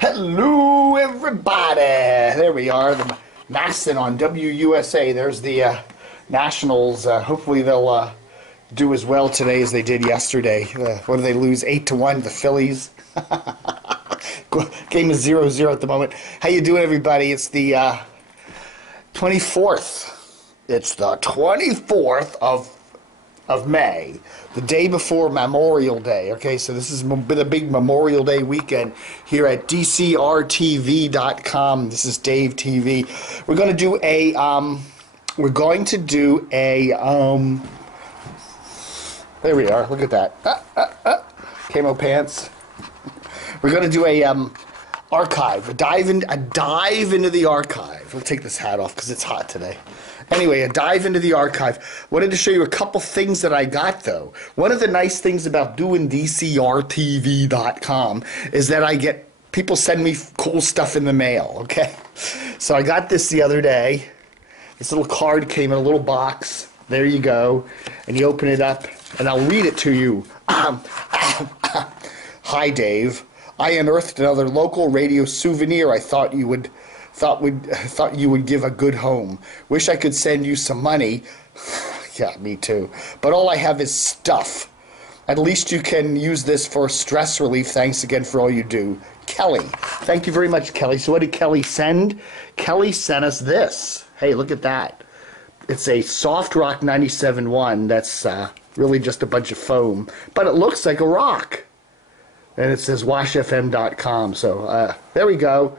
Hello, everybody. There we are, the Masson on WUSA. There's the Nationals. Hopefully they'll do as well today as they did yesterday. What did they lose? 8-1 the Phillies. Game is 0-0 at the moment. How you doing, everybody? It's the 24th. It's the 24th of May, the day before Memorial Day. Okay, so this has been a big Memorial Day weekend here at DCRTV.com. This is Dave TV. We're going to do a there we are. Look at that. Camo pants. We're going to do a archive, a dive into the archive. We'll take this hat off because it's hot today. Anyway, a dive into the archive. Wanted to show you a couple things that I got, though. One of the nice things about doing DCRTV.com is that I get people send me cool stuff in the mail, okay? So I got this the other day. This little card came in a little box. There you go. And you open it up, and I'll read it to you. Hi, Dave. I unearthed another local radio souvenir I thought you would give a good home. Wish I could send you some money. Yeah, me too. But all I have is stuff. At least you can use this for stress relief. Thanks again for all you do. Kelly. Thank you very much, Kelly. So what did Kelly send? Kelly sent us this. Hey, look at that. It's a Soft Rock 97.1. That's really just a bunch of foam. But it looks like a rock. And it says washfm.com. So there we go.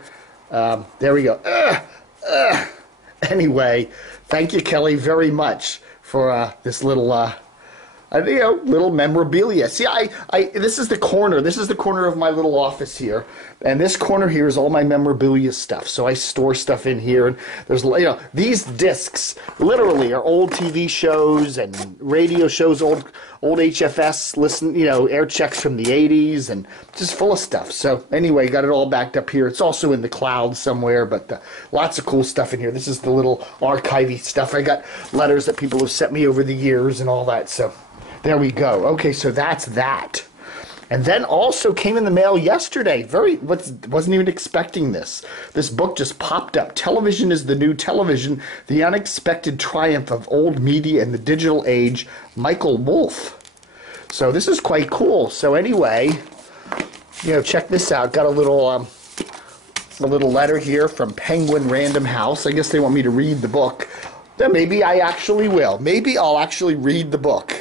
There we go. Anyway, thank you, Kelly, very much for this little, little memorabilia. See, this is the corner. This is the corner of my little office here, and this corner here is all my memorabilia stuff. So I store stuff in here, and there's, these discs literally are old TV shows and radio shows, old HFS air checks from the 80s, and just full of stuff. So anyway, got it all backed up here. It's also in the cloud somewhere, but lots of cool stuff in here. This is the little archivey stuff. I got letters that people have sent me over the years and all that. So there we go. Okay, so that's that. And then also came in the mail yesterday. Wasn't even expecting this. This book just popped up. Television is the New Television: The Unexpected Triumph of Old Media in the Digital Age, Michael Wolff. So this is quite cool. So anyway, check this out. Got a little letter here from Penguin Random House. I guess they want me to read the book. Then maybe I actually will. Maybe I'll actually read the book.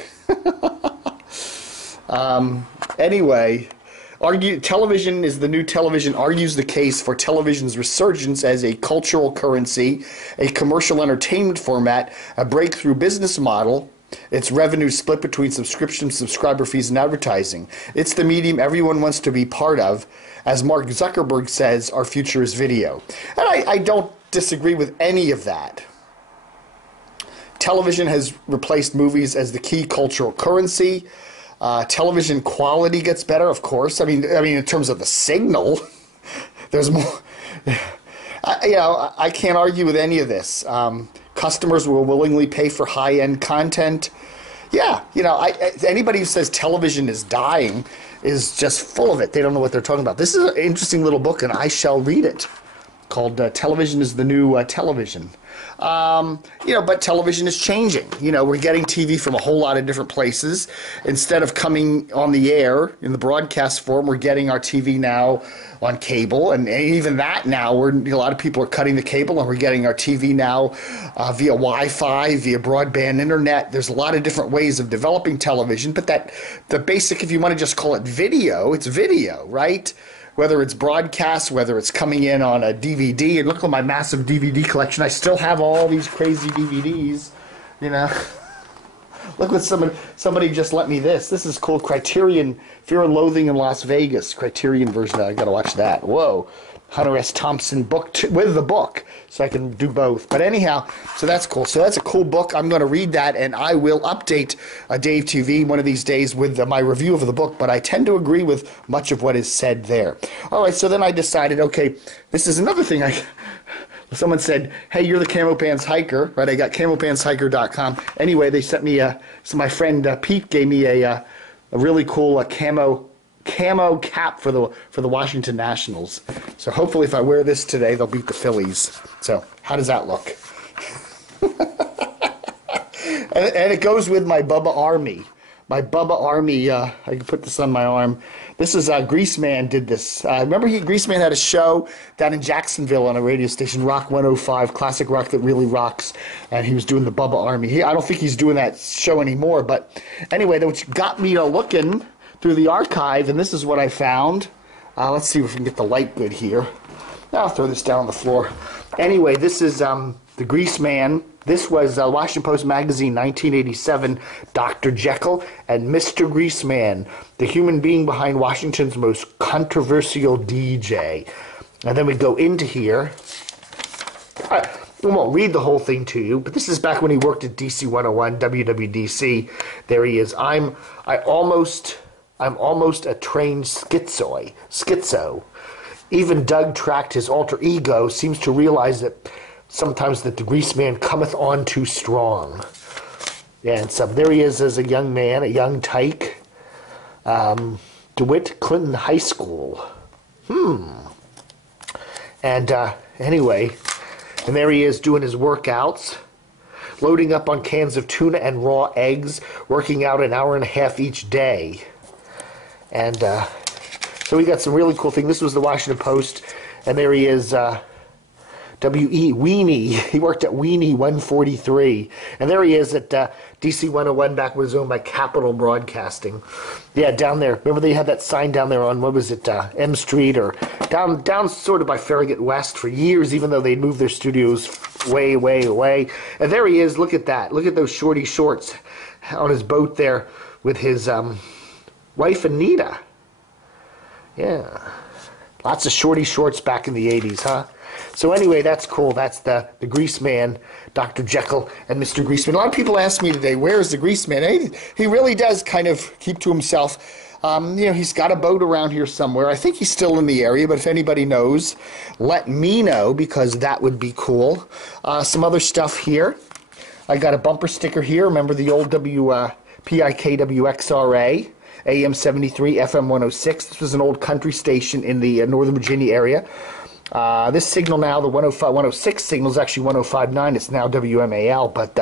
Anyway, television is the new television argues the case for television's resurgence as a cultural currency, a commercial entertainment format, a breakthrough business model. Its revenue split between subscription, subscriber fees, and advertising. It's the medium everyone wants to be part of. As Mark Zuckerberg says, our future is video. And I don't disagree with any of that. Television has replaced movies as the key cultural currency. Television quality gets better, of course. I mean, in terms of the signal, there's more. I can't argue with any of this. Customers will willingly pay for high-end content. Yeah, anybody who says television is dying is just full of it. They don't know what they're talking about. This is an interesting little book, and I shall read it, called Television is the New Television. But television is changing. We're getting TV from a whole lot of different places. Instead of coming on the air in the broadcast form, we're getting our TV now on cable, and even that now, a lot of people are cutting the cable, and we're getting our TV now via Wi-Fi, via broadband internet. There's a lot of different ways of developing television, but the basic, if you want to just call it video, it's video, right? Whether it's broadcast, whether it's coming in on a DVD, and look at my massive DVD collection. I still have all these crazy DVDs, Look what somebody just let me this. This is called Criterion, Fear and Loathing in Las Vegas. Criterion version. I got to watch that. Whoa. Hunter S. Thompson book with the book, so I can do both. But anyhow, so that's cool. So that's a cool book. I'm going to read that, and I will update Dave TV one of these days with my review of the book, but I tend to agree with much of what is said there. All right, so then I decided, okay, this is another thing someone said, hey, you're the Camo Pants Hiker, right? I got camopantshiker.com. Anyway, they sent me, so my friend Pete gave me a really cool camo camo cap for the Washington Nationals. So hopefully if I wear this today, they'll beat the Phillies. So how does that look? and it goes with my Bubba Army. My Bubba Army, I can put this on my arm. This is, Greaseman did this. Remember Greaseman had a show down in Jacksonville on a radio station, Rock 105, classic rock that really rocks, and he was doing the Bubba Army. I don't think he's doing that show anymore, but anyway, that got me looking through the archive, and this is what I found. Let's see if we can get the light good here. I'll throw this down on the floor. Anyway, this is the Greaseman. This was Washington Post Magazine, 1987, Dr. Jekyll and Mr. Greaseman, the human being behind Washington's most controversial DJ. And then we go into here. I won't read the whole thing to you, but this is back when he worked at DC 101, WWDC. There he is. I'm almost a trained schizo. Even Doug tracked his alter ego, seems to realize that sometimes that the Greaseman cometh on too strong. And so there he is as a young man, a young tyke. DeWitt Clinton High School. And anyway, and there he is doing his workouts, loading up on cans of tuna and raw eggs, working out an hour and a half each day. And so we got some really cool things. This was the Washington Post, and there he is, Weenie. He worked at Weenie 143. And there he is at DC 101, back when it was owned by Capital Broadcasting. Yeah, down there. Remember they had that sign down there on, what was it, M Street, or down sort of by Farragut West for years, even though they'd moved their studios way, way away. And there he is. Look at that. Look at those shorty shorts on his boat there with his wife, Anita. Yeah. Lots of shorty shorts back in the 80s, huh? So anyway, that's cool. That's the Greaseman, Dr. Jekyll and Mr. Greaseman. A lot of people ask me today, where is the Greaseman? He really does kind of keep to himself. He's got a boat around here somewhere. I think he's still in the area, but if anybody knows, let me know, because that would be cool. Some other stuff here. I got a bumper sticker here. Remember the old WPIK WXRA? AM 73, FM 106. This was an old country station in the Northern Virginia area. This signal now, the 106 signal, is actually 105.9. It's now WMAL, but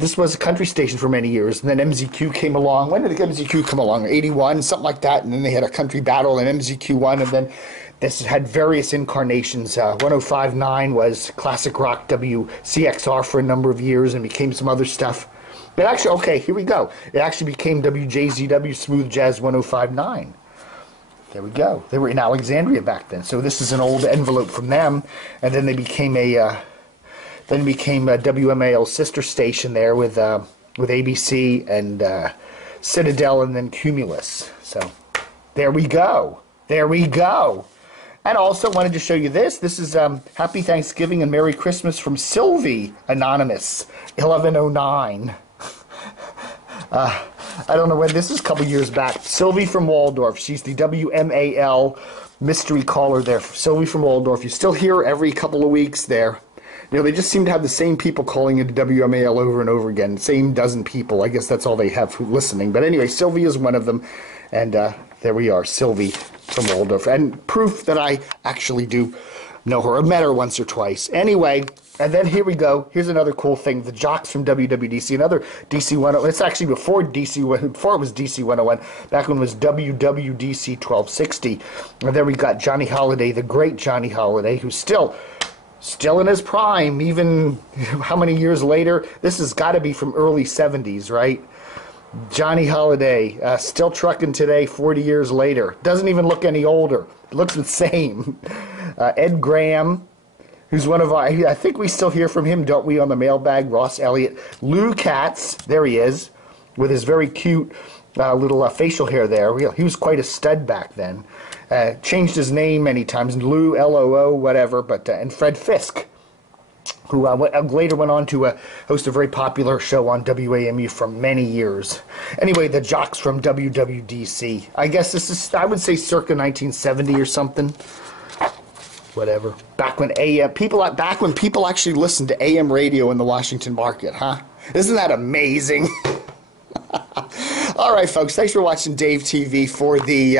this was a country station for many years. And then MZQ came along. When did MZQ come along? 81, something like that. And then they had a country battle, and MZQ won. And then this had various incarnations. 105.9 was classic rock WCXR for a number of years and became some other stuff. But actually, okay, here we go. It actually became WJZW Smooth Jazz 105.9. There we go. They were in Alexandria back then. So this is an old envelope from them, and then they became a WMAL sister station there with ABC and Citadel, and then Cumulus. So there we go. There we go. And also wanted to show you this. This is Happy Thanksgiving and Merry Christmas from Sylvie Anonymous 1109. I don't know when, this is a couple years back. Sylvie from Waldorf. She's the WMAL mystery caller there. Sylvie from Waldorf. You still hear her every couple of weeks there. They just seem to have the same people calling into WMAL over and over again. Same dozen people. I guess that's all they have listening. But anyway, Sylvie is one of them. And there we are, Sylvie from Waldorf. And proof that I actually do know her. I've met her once or twice. Anyway, and then here we go. Here's another cool thing. The jocks from WWDC, another DC 101. It's actually before it was DC 101. Back when it was WWDC 1260. And then we got Johnny Holliday, the great Johnny Holliday, who's still in his prime, even how many years later? This has got to be from early 70s, right? Johnny Holliday, still trucking today, 40 years later. Doesn't even look any older. Looks the same. Ed Graham, who's one of our, I think we still hear from him, don't we, on the mailbag? Ross Elliott. Lou Katz, there he is, with his very cute little facial hair there. He was quite a stud back then. Changed his name many times, Lou, L-O-O, whatever, but and Fred Fisk, who later went on to host a very popular show on WAMU for many years. Anyway, the jocks from WWDC. I guess this is, I would say, circa 1970 or something. Whatever. Back when people actually listened to AM radio in the Washington market, huh? Isn't that amazing? All right, folks, thanks for watching Dave TV for the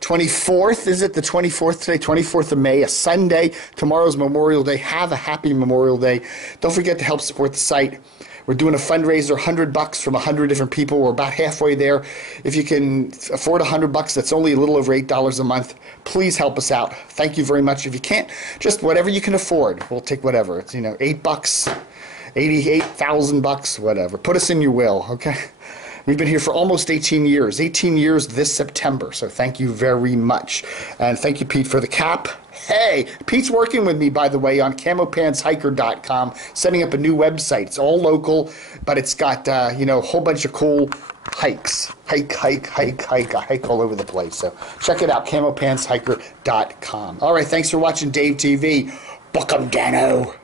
24th. Is it the 24th today? 24th of May, a Sunday. Tomorrow's Memorial Day. Have a happy Memorial Day. Don't forget to help support the site. We're doing a fundraiser, $100 from 100 different people. We're about halfway there. If you can afford $100, that's only a little over $8 a month. Please help us out. Thank you very much. If you can't, just whatever you can afford. We'll take whatever. It's, $8, $88,000, whatever. Put us in your will, okay? We've been here for almost 18 years. 18 years this September, so thank you very much. And thank you, Pete, for the cap. Hey, Pete's working with me, by the way, on camopantshiker.com, setting up a new website. It's all local, but it's got, a whole bunch of cool hikes. Hike all over the place. So check it out, camopantshiker.com. All right, thanks for watching Dave TV. Book 'em, Dano.